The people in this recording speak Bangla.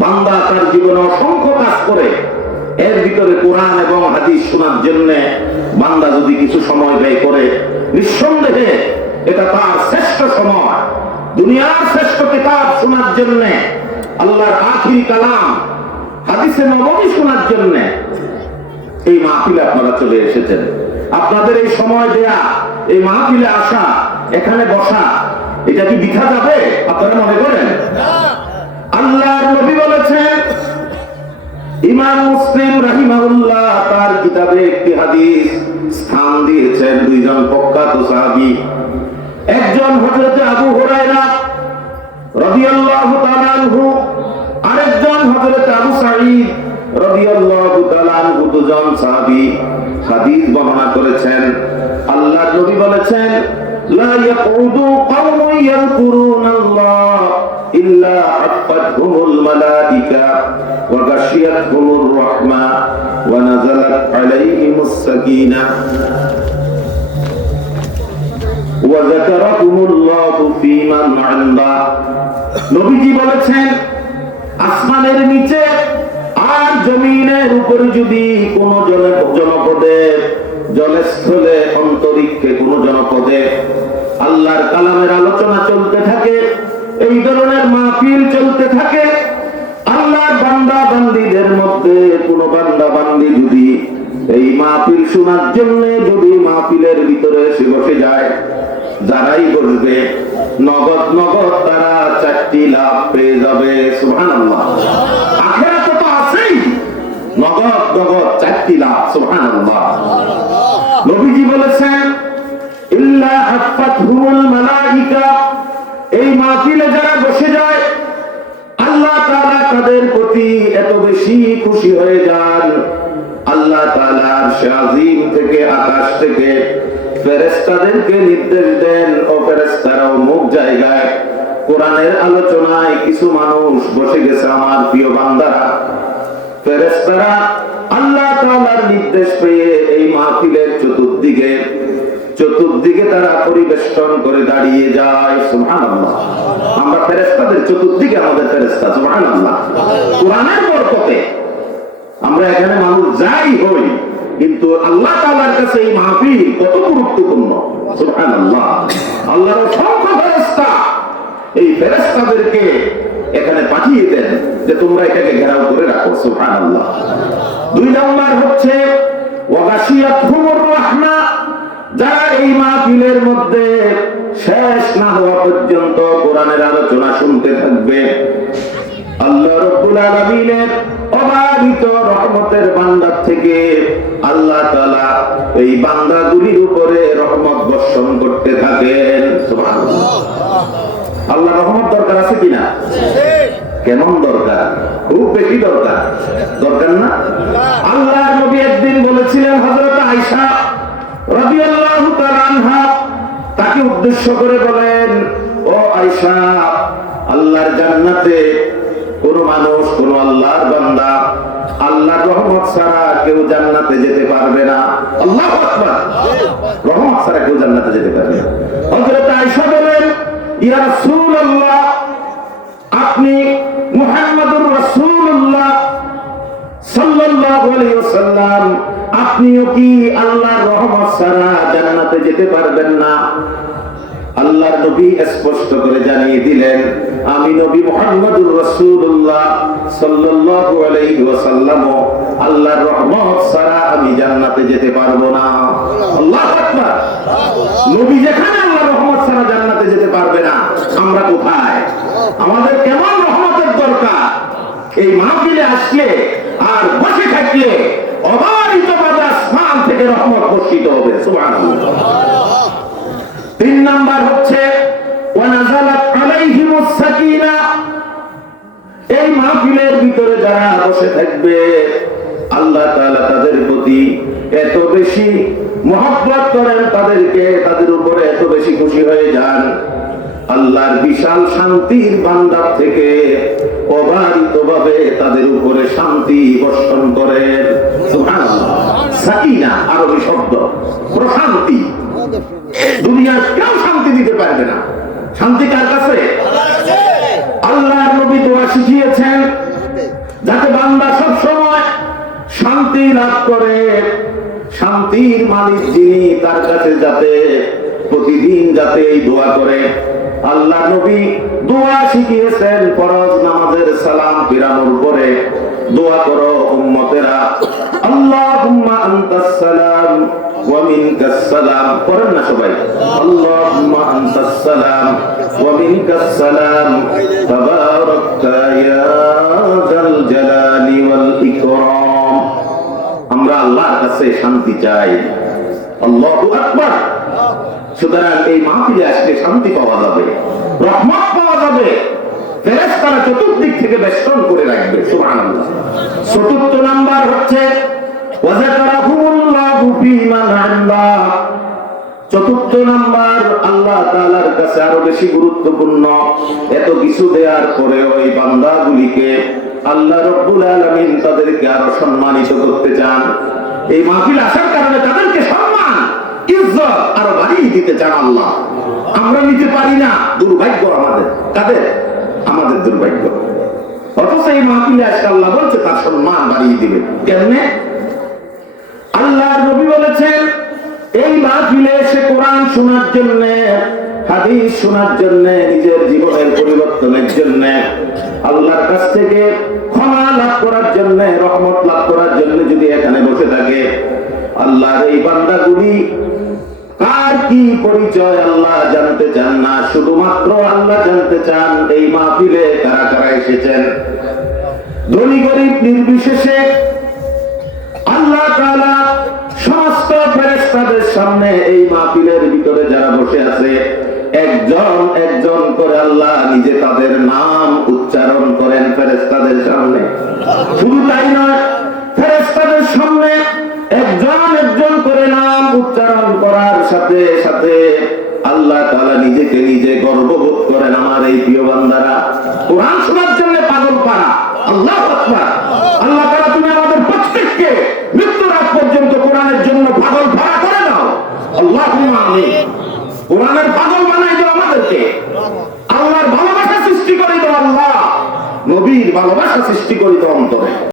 বান্দা তার জীবনে অসংখ্য কাজ করে। এর ভিতরে কোরআন এবং হাদিস শোনার জন্য বান্দা যদি কিছু সময় ব্যয় করে, নিঃসন্দেহে এটা তার শ্রেষ্ঠ সময়। দুনিয়ার শ্রেষ্ঠ কিতাব শোনার জন্য, আল্লাহর আখির কালাম, হাদিসে নবমী শোনার জন্য এই মাহফিলে আপনারা চলে এসেছেন। আপনাদের এই সময় দেয়া, এই মাহফিলে আসা, এখানে বসা, এটা কি বিধা যাবে? আপনারা মনে করেন? বলেছেন, ইমাম মুসলিম রাহিমাহুল্লাহ তার কিতাবে একটি হাদিস স্থান দিয়েছেন, দুইজন প্রখ্যাত সাহাবী। একজন হযরত আবু হুরায়রা রাদিয়াল্লাহু তাআলা আনহু, আরেকজন হযরত আবু সাঈদ রাদিয়াল্লাহু তাআলা আনহু, দুজন সাহাবী হাদিস বর্ণনা করেছেন। আল্লাহর নবী বলেছেন, লা ইয়াকুদু কওমুন ইয়াযকুরুনাল্লাহ। ইল্লা আফাতহুমুল মালাইকা ওয়া গাশিয়াতহুমুর রাহমা ওয়া নাযালাত আলাইহিমুস সাকিনাহ وذكركم الله في من عنده নবীজি বলেছেন আসমানের নিচে আর জমিনের উপরে যদি কোন জনপদে জলস্থলে অন্তরিক্ষে কোন জনপদে আল্লাহর কালামের আলোচনা চলতে থাকে এই ধরনের মাহফিল চলতে থাকে। আল্লাহর বান্দা বান্দিদের মধ্যে কোন বান্দা বান্দি যদি এই মাহফিল শোনার জন্য যদি মাহফিলের ভিতরে এসে বসে যায়, যারাই বসবে, নগদ নগদ তারা চারটি লাভ পেয়ে যাবে তো আছেই। নগদ নগদ চারটি লাভ, সুবহানাল্লাহ। নবীজি বলেছেন, ইল্লা হাফাতহুমুল মালাইকা এই মাহফিলে যারা বসে যায়, আল্লাহ তাআলা তাদের প্রতি এত বেশি খুশি হয়ে যান। আল্লাহ তাআলার শাজিম থেকে, আকাশ থেকে ফেরেশতাদেরকে নির্দেশ দেন, ও ফেরেশতারা অমুক জায়গায় কোরআনের আলোচনায় কিছু মানুষ বসে গেছে আমার প্রিয় বান্দারা। ফেরেশতারা আল্লাহ তাআলার নির্দেশ পেয়ে এই মাহফিলের চতুর্দিকে চতুর্দিকে তারা পরিবেষ্টন করে দাঁড়িয়ে যায়, সুবহানাল্লাহ। আমরা ফেরেশতাদের চতুর্দিকে আমাদের ফেরেশতা, সুবহানাল্লাহ। কোরআনের বরকতে আমরা এখানে মানুষ যাই হই, কিন্তু আল্লাহ তাআলার কাছে এই মাহফিল কত গুরুত্বপূর্ণ, সুবহানাল্লাহ। আল্লাহর অসংখ্য ফেরেশতা এই ফেরেশতাদেরকে এখানে পাঠিয়ে দেন যে তোমরা এটাকে ঘেরাও করে রাখো, সুবহানাল্লাহ। দুই নাম্বার হচ্ছে ওয়াগাশিয়াতহুমুর রাহমা যারা এই মাহফিলের মধ্যে শেষ না হওয়া পর্যন্ত কোরআনের আলোচনা শুনতে থাকবে, আল্লাহ করতে আল্লাহ দরকার আছে কিনা? কেমন দরকার? খুব বেশি দরকার। না? আল্লাহ একদিন বলেছিলেন তাআলা আনহা তাকে উদ্দেশ্য করে বলেন, ও আয়েশা, আল্লাহর জান্নাতে কোন মানুষ, কোন আল্লাহর বান্দা, আল্লাহর রহমত ছাড়া কেউ জান্নাতে যেতে পারবে না। আল্লাহু রহমত ছাড়া কেউ জান্নাতে যেতে পারবে না। হযরত আয়েশা বলেন, ইয়া রাসূলুল্লাহ, আপনি মুহাম্মাদুর রাসূলুল্লাহ সাল্লাল্লাহু আলাইহি ওয়াসাল্লাম আপনিও কি আল্লাহর রহমত ছাড়া জান্নাতে যেতে পারবেন না? আল্লাহর নবী স্পষ্ট করে জানিয়ে দিলেন, আমি নবী মুহাম্মদুর রাসূলুল্লাহ সাল্লাল্লাহু আলাইহি ওয়াসাল্লাম আল্লাহর রহমত ছাড়া আমি জান্নাতে যেতে পারব না। আল্লাহু আকবার! নবী যেখানে আল্লাহর রহমত ছাড়া জান্নাতে যেতে পারবে না, আমরা কোথায়? আমাদের কেমন রহমতের দরকার? এই মাহফিলে আসলে আর বসে থাকলে আসমান থেকে রহমত বর্ষিত হবে তিন নাম্বার হচ্ছে এই মাহফিলের ভিতরে যারা বসে থাকবে, আল্লাহ তাদের প্রতি এত বেশি মহব্বত করেন, তাদেরকে তাদের উপরে এত বেশি খুশি হয়ে যান। আল্লাহর বিশাল শান্তির বান্দার থেকে অবারিত ভাবে তাদের উপরে শান্তি বর্ষণ করেন সাকিনা, আরবি শব্দ। প্রশান্তি। দুনিয়ার কেউ শান্তি দিতে পারবে না। শান্তি কার কাছে? আল্লাহ নবী দোয়া শিখিয়েছেন যাতে বান্দা সব সময় শান্তি লাভ করে। শান্তির মালিক যিনি তার কাছে যাতে প্রতিদিন যাতে এই দোয়া করে। আল্লাহ নবী দোয়া শিখিয়েছেন ফরজ নামাজের সালাম ফিরানোর পরে দোয়া করো উম্মতেরা। আল্লাহুম্মা আনতাস সালাম ওয়া মিনকাস সালাম। করেন না সবাই। আল্লাহুম্মা আনতাস সালাম ওয়া মিনকাস সালাম। তাবারাকতা ইয়া যাল জালালি ওয়াল ইকরাম। আমরা আল্লাহর কাছে শান্তি চাই। আল্লাহু আকবার। সুতরাং এই মাহফিলে আসলে শান্তি পাওয়া যাবে, রহমত পাওয়া যাবে। ফেরেশতারা চতুর্দিক থেকে বেষ্টন করে রাখবে চতুর্থ নাম্বার হচ্ছে চতুর্থ নাম্বার, আল্লাহ তাআলার কাছে আরও বেশি গুরুত্বপূর্ণ। এত কিছু দেওয়ার পরেও এই বান্দাগুলিকে আল্লাহ রব্বুল আলামিন তাদেরকে আরও সম্মানিত করতে চান। এই মাহফিল আসার কারণে তাদেরকে দিতে চান আল্লাহ। আমরা নিতে পারি না। দুর্ভাগ্য আমাদের। কাদের? আমাদের দুর্ভাগ্য। অথচ এই মাহফিলে আজকে আল্লাহ বলছে, তার সম্মান বাড়িয়ে দিবে। কেমনে? আল্লাহ বলেছেন, এই মাহফিলে এসে কোরআন শোনার জন্য, হাদিস শোনার জন্য, নিজের জীবনের পরিবর্তনের জন্য, আল্লাহর কাছ থেকে ক্ষমা লাভ করার জন্য, রহমত লাভ করার জন্য যদি এখানে বসে থাকে, আল্লাহর এই বান্দাগুলি কি পরিচয় আল্লাহ জানতে চান না? শুধুমাত্র আল্লাহ জানতে চান এই মাহফিলে কারা কারা এসেছেন? ধনী গরিব নির্বিশেষে আল্লাহ তাআলা সমস্ত ফেরেশতাদের সামনে এই মাহফিলের ভিতরে যারা বসে আছে, একজন একজন করে আল্লাহ নিজে তাদের নাম উচ্চারণ করেন ফেরেশতাদের সামনে। শুধু তাই নয় সাথে সাথে আল্লাহ তাআলা নিজেকে নিজে গর্ববোধ করেন আমার এই প্রিয় বান্দারা। কোরআন শোনার জন্য পাগল পারা। আল্লাহ আল্লাহ তাআলা তুমি আমাদের প্রত্যেককে মৃত্যুর আগ পর্যন্ত কোরআনের জন্য পাগল ভাড়া করে দাও। আল্লাহুম্মা আমিন। কোরআনের পাগল বানাই দাও আমাদেরকে। আল্লাহর ভালোবাসা সৃষ্টি করে দাও আল্লাহ। নবীর ভালোবাসা সৃষ্টি করে দাও অন্তরে।